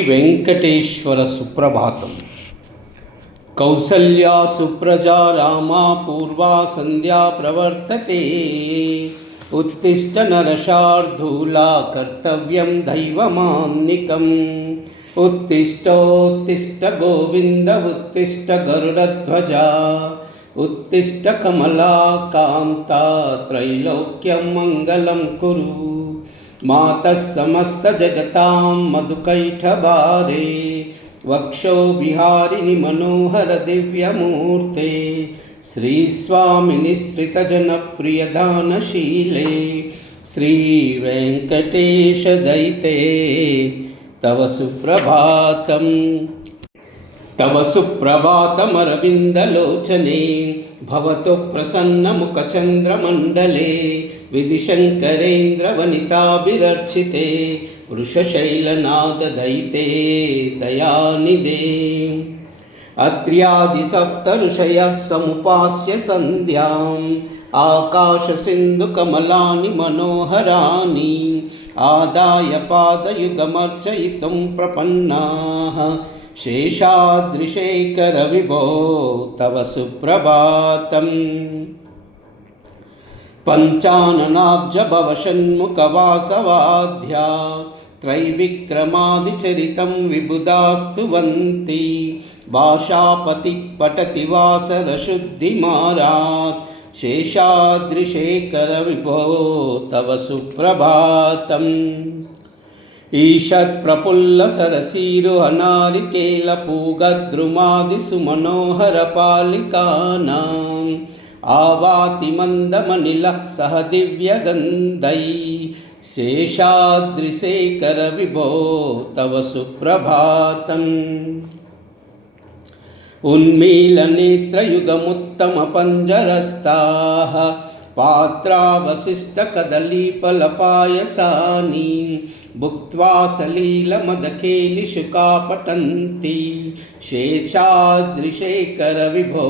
వెంకటేశ్వర సుప్రభాతం. కౌసల్యా సుప్రజా రామా పూర్వా సంధ్యా ప్రవర్తతే. ఉత్తిష్ట నరశార్దూలా కర్తవ్యం దైవమాన్నికం. ఉత్తిష్టోత్తిష్ట గోవింద ఉత్తిష్ట గరుడధ్వజా. ఉత్తిష్ట కమలాకాంతా త్రైలోక్యం మంగళం కురు. మాతః సమస్త జగతాం మధుకైఠబారే. వక్షో విహారిణి మనోహర దివ్యమూర్తే. శ్రీస్వామిని శ్రితజనప్రియదానశీలే. శ్రీవేంకటేశ దయితే తవ సుప్రభాతం. తవ సుప్రభాతమరవిందలోచనే. భవతో ప్రసన్నముఖచంద్రమండలే. విధిశంకరేంద్రవనితాభిరర్చితే. వృషశైలనాదదయితే దయానిదే. అత్ర్యాదిసప్తఋషయः సముపాస్య సంధ్యాం. ఆకాశసింధుకమలాని మనోహరాని. ఆదాయ పాదయుగమర్చయితుం ప్రపన్నాః. శేషాద్రిశేఖర విభో తవ సుప్రభాతం. పంచాననాబ్జ భవషణ్ముఖవాసవాధ్యా. త్రైవిక్రమాదిచరితం విబుధాస్తువంతి. భాషాపతి పఠతి వాసరశుద్ధిమారాత్. శేషాద్రిశేఖర విభో తవ సుప్రభాతం. ఈషత్ ప్రఫుల్ల సరసీరుహనారికేల పూగద్రుమాదిసు మనోహర పాలికానాం. ఆవాతి మందమనిల సహ దివ్యగంధై. శేషాద్రిశేఖర విభో తవ సుప్రభాతం. ఉన్మీలనేత్రయుగముత్తమ పంజరస్తాః. పాత్రావశిష్టకదలీఫలపాయసాని. భుక్త్వా సలీలమదకేలిషుకా పఠంతి. శేషాద్రిశేఖర విభో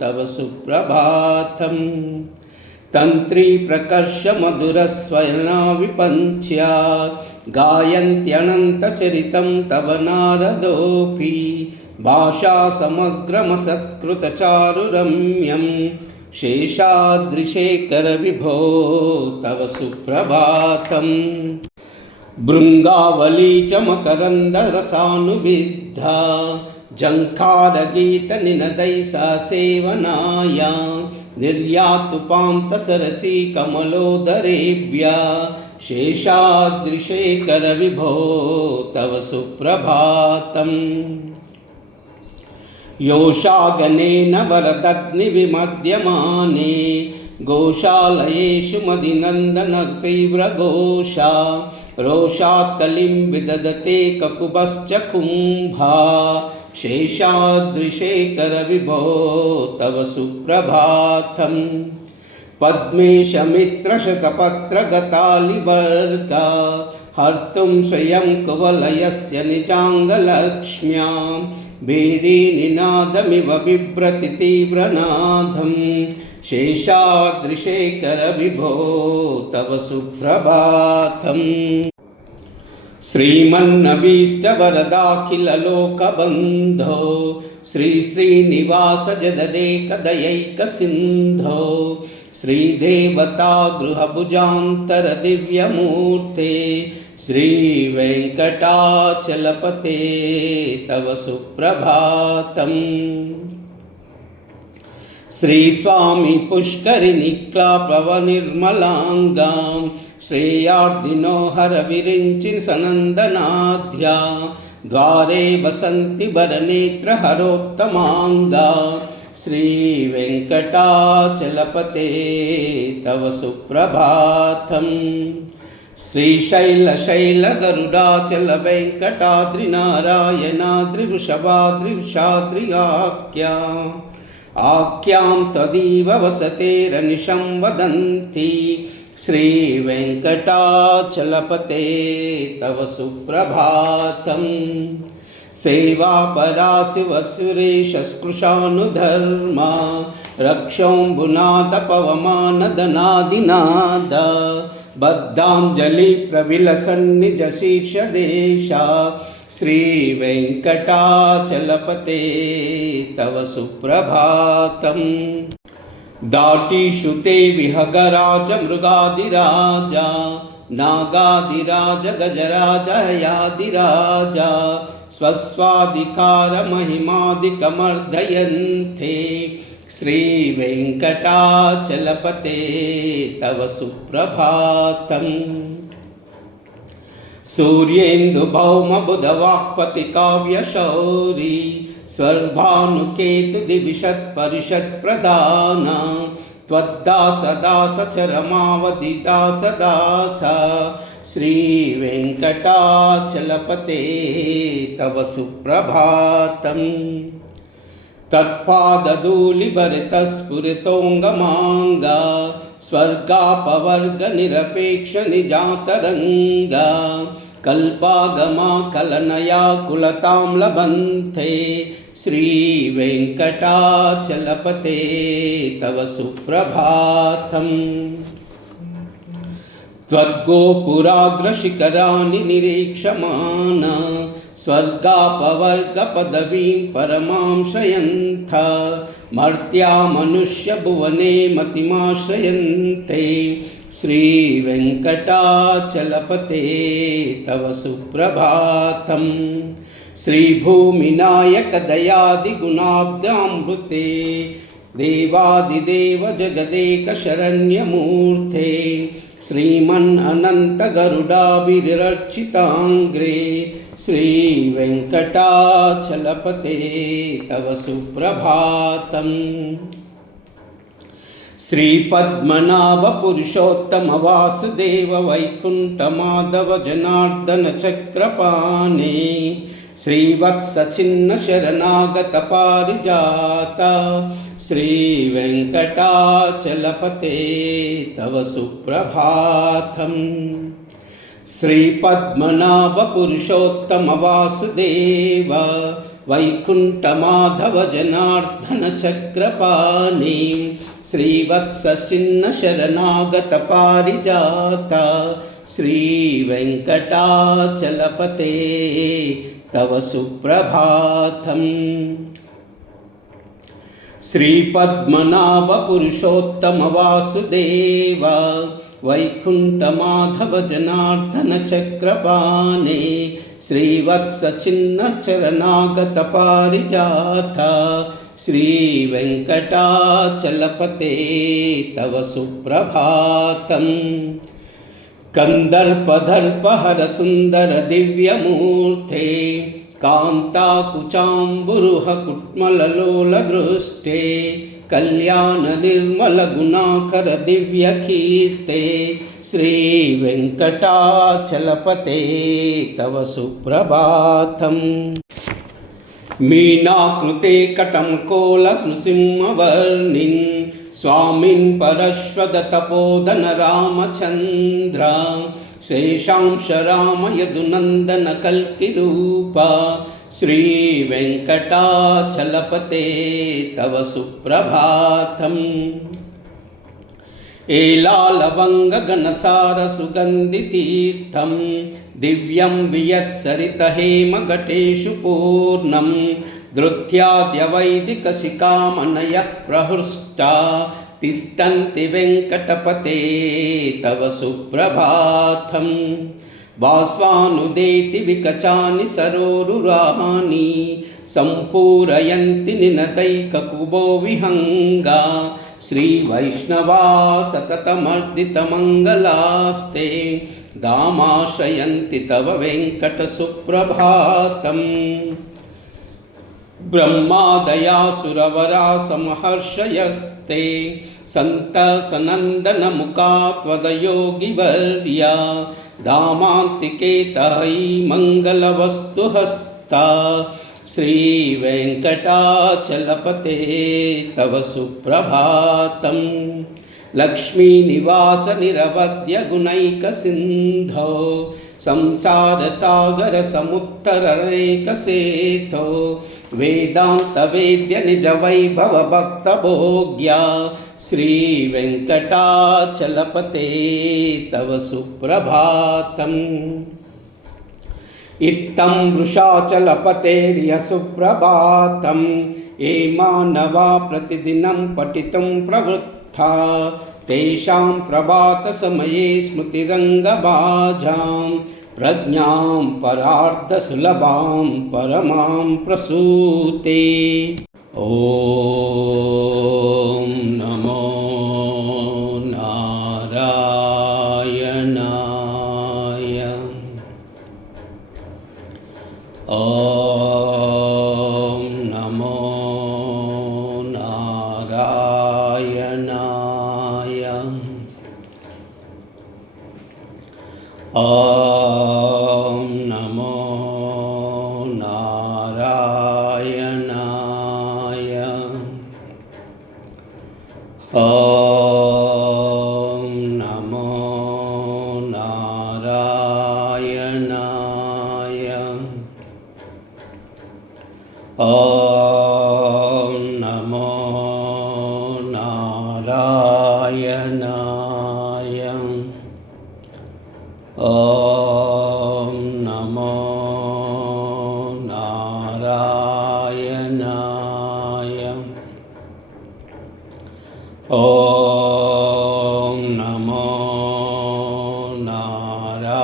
తవ సుప్రభాతం. తంత్రీ ప్రకర్ష మధురస్వనా విపంచ్య. గాయంత్యనంతచరితం తవ నారదోపి. భాషా సమగ్రమసత్కృతచారురమ్యం. శేషాద్రిశేఖర విభో తవ సుప్రభాతం. భృంగావళీ చ మకరందరసానువిద్ధా. జంఖారగీత నినదై సా సేవనాయా. నిర్యాతుపాంత సరసీ కమలోదరేభ్యా. శేషాద్రిశేఖర విభో తవ సుప్రభాతం. యోషాగణేన వరదగ్ని విమధ్యమానే. గోశాలయేషు మదినందన తీవ్రఘోషా. రోషాత్ కలిం విదదతే కకుభశ్చ కుంభా. శేషాద్రిశేఖర విభో తవ సుప్రభాతం. పద్మేశమిత్రశతపత్రగతాలివర్గా. హర్తుం శ్రియం కువలయస్య నిజాంగలక్ష్మ్యాం. భేరీనినాదమివ బిభ్రతి తీవ్రనాదం. శేషాద్రిశేఖర విభో తవ సుప్రభాతం. శ్రీమన్నభీష్ట వరదాఖిలలోకబంధో. శ్రీ శ్రీనివాస జగదేకదయైక సింధో. శ్రీదేవతా గృహభుజాంతర దివ్యమూర్తే. శ్రీవేంకటాచలపతే తవ సుప్రభాతం. శ్రీస్వామి పుష్కరిణిక్లాప్లవనిర్మలాంగాం. శ్రేయార్దినో హర విరించి సనందనాధ్యా. ద్వారే వసంతి వరనేత్ర హరోత్తమాంగా. శ్రీవేంకటాచలపతే తవ సుప్రభాతం. శ్రీశైలశైల గరుడాచల వెంకటాద్రినారాయణాద్రివృషభాద్రివృషాద్రియాఖ్యా. ఆఖ్యాం తదీవ వసతేరనిశం వదంతి. శ్రీవేంకటాచలపతే తవ సుప్రభాతం. సేవాపరా శివసురేశ స్పృశానుధర్మా. రక్షోంబునాథ పవమానదనాదినాద. బద్ధాంజలి ప్రవిలసన్నిజ శీర్షదేశ श्रीवेङ्कटाचलपते तव सुप्रभातम्। दाटीषु ते विहगराज मृगादिराजा नागादिराज गजराज यादिराज स्वस्वाधिकार महिमादिकमर्दयन्ते श्रीवेङ्कटाचलपते तव सुप्रभातम्। सूर्येन्दुभौमबुधवाक्पति काव्यशौरी स्वर्भानुकेतुदिविषत्परिषत्प्रधान त्वद्दासदासचरमावधिदासदास श्रीवेङ्कटाचलपते तव सुप्रभातम्। तत्पादधूलिभरितस्फुरितोऽङ्गमाङ्गा स्वर्गापवर्गनिरपेक्षनिजातरङ्गा कल्पागमा कलनया कुलतां लभन्ते श्रीवेङ्कटाचलपते तव सुप्रभातम्। त्वद्गोपुराग्रशिखराणि निरीक्षमाण स्वर्गापवर्गपदवीं परमां श्रयन्थ मर्त्या मनुष्यभुवने मतिमाश्रयन्ते श्रीवेङ्कटाचलपते तव सुप्रभातम्। श्रीभूमिनायकदयादिगुणाब्दामृते देवादिदेव जगदेकशरण्यमूर्ते श्रीमन्नन्तगरुडाभिरर्चिताङ्ग्रे श्रीवेङ्कटाचलपते तव सुप्रभातम्। श्रीपद्मनाभपुरुषोत्तमवासुदेव वैकुण्ठमाधव जनार्दन चक्रपाणे श्रीवत्सचिन्नशरणागतपारिजात श्रीवेङ्कटाचलपते तव सुप्रभातम्। श्रीपद्मनाभपुरुषोत्तमवासुदेव वैकुण्ठमाधव जनार्दन चक्रपाणि श्रीवत्सचिन्नशरणागतपारिजात श्रीवेङ्कटाचलपते तव सुप्रभातम्। श्रीपद्मनाभपुरुषोत्तमवासुदेव वैकुण्ठमाधव जनार्दन चक्रपाणे श्रीवत्सचिन्नशरणागतपारिजात श्रीवेङ्कटाचलपते तव सुप्रभातम्। कन्दर्पदर्पहरसुन्दर दिव्यमूर्ते कान्ताकुचाम्बुरुह कुट्मललोलदृष्टे कल्याणनिर्मलगुणाकर दिव्यकीर्ते श्रीवेङ्कटाचलपते तव सुप्रभातम्। मीनाकृते कटमकोलनृसिंहवर्णिन् स्वामिन् परश्वदतपोधन रामचन्द्र शेषांश राम यदुनन्दन कल्किरूपा श्रीवेङ्कटाचलपते तव सुप्रभातम्। एलालवङ्गघनसारसुगन्धितीर्थं दिव्यं वियत्सरितहेमघटेषु पूर्णं धृत्याद्यवैदिकशिखामणयः प्रहृष्टा तिष्ठन्ति वेङ्कटपते तव सुप्रभातम्। भास्वानुदेति विकचानि सरोरुराणि सम्पूरयन्ति निनदैककुबो विहङ्गा श्रीवैष्णवा सततमर्दितमङ्गलास्ते धामाश्रयन्ति तव वेङ्कटसुप्रभातम्। ब्रह्मादयासुरवरा समहर्षयस्ते सन्तसनन्दनमुखा त्वदयोगिवर्या धामान्तिके तयि मङ्गलवस्तुहस्ता श्रीवेङ्कटाचलपते तव सुप्रभातम्। लक्ष्मीनिवास निरवध्य गुणैकसिन्धो संसारसागरसमुत्तररेकसेतो वेदान्तवेद्य निजवैभवभक्तभोग्या श्रीवेङ्कटाचलपते तव सुप्रभातम्। इत्थं वृषाचलपतेर्यसुप्रभातं ये मानवा प्रतिदिनं पठितुं प्रवृत्ता तेषां प्रभातसमये स्मृतिरङ्गभाजां प्रज्ञां परार्धसुलभां परमां प्रसूते। ॐ नमो नारायणाय। ॐ नमो नारायणाय। ॐ नमो नारायणाय। ॐ नमो नारायणाय। ॐ नमो नारायणाय। ॐ नमो नारायणाय। ॐ नमो नारायणाय।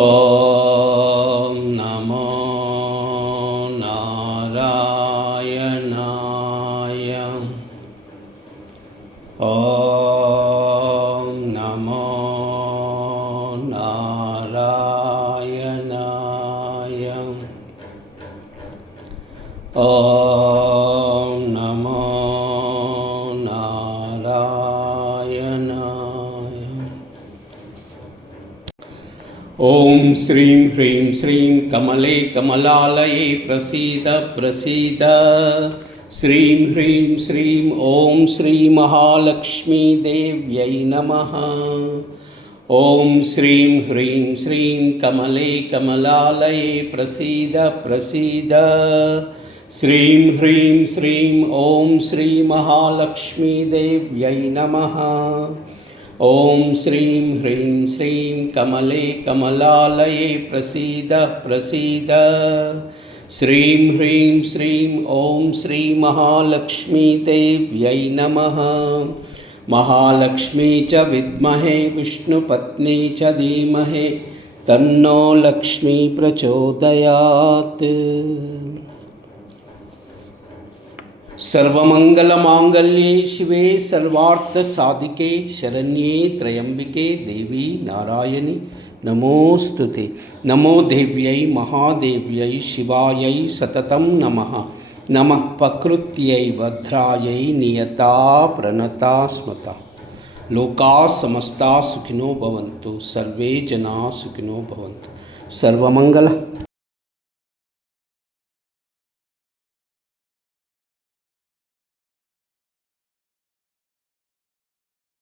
ॐ नमो नारायणाय। ॐ नमो नारायणाय। ॐ नमो नारायणाय। ॐ श्रीं ह्रीं श्रीं कमले कमलालये प्रसीद प्रसीद। श्रीं ह्रीं श्रीं ॐ श्रीमहालक्ष्मीदेव्यै नमः। ॐ श्रीं ह्रीं श्रीं कमले कमलालये प्रसीद प्रसीद। श्रीं ह्रीं श्रीं ॐ श्रीमहालक्ष्मीदेव्यै नमः। ॐ श्रीं ह्रीं श्रीं कमले कमलालये प्रसीद प्रसीद। श्रीं ह्रीं श्रीं ॐ श्रीमहालक्ष्मीदेव्यै नमः। महालक्ष्मी च विद्महे विष्णुपत्नी च धीमहि तन्नो लक्ष्मी प्रचोदयात्। सर्वमंगलमांगल्ये शिवे सर्वार्थसाधिके शरण्ये त्र्यंबिके देवी नारायणी नमोस्तुते। नमो देव्यै महादेव्यै शिवायै सततं नमः। नमः प्रकृत्यै भद्रायै नियता प्रणता स्मता। लोकाः समस्ताः सुखिनो भवन्तु। सर्वे जनाः सुखिनो भवन्तु। सर्वमंगल।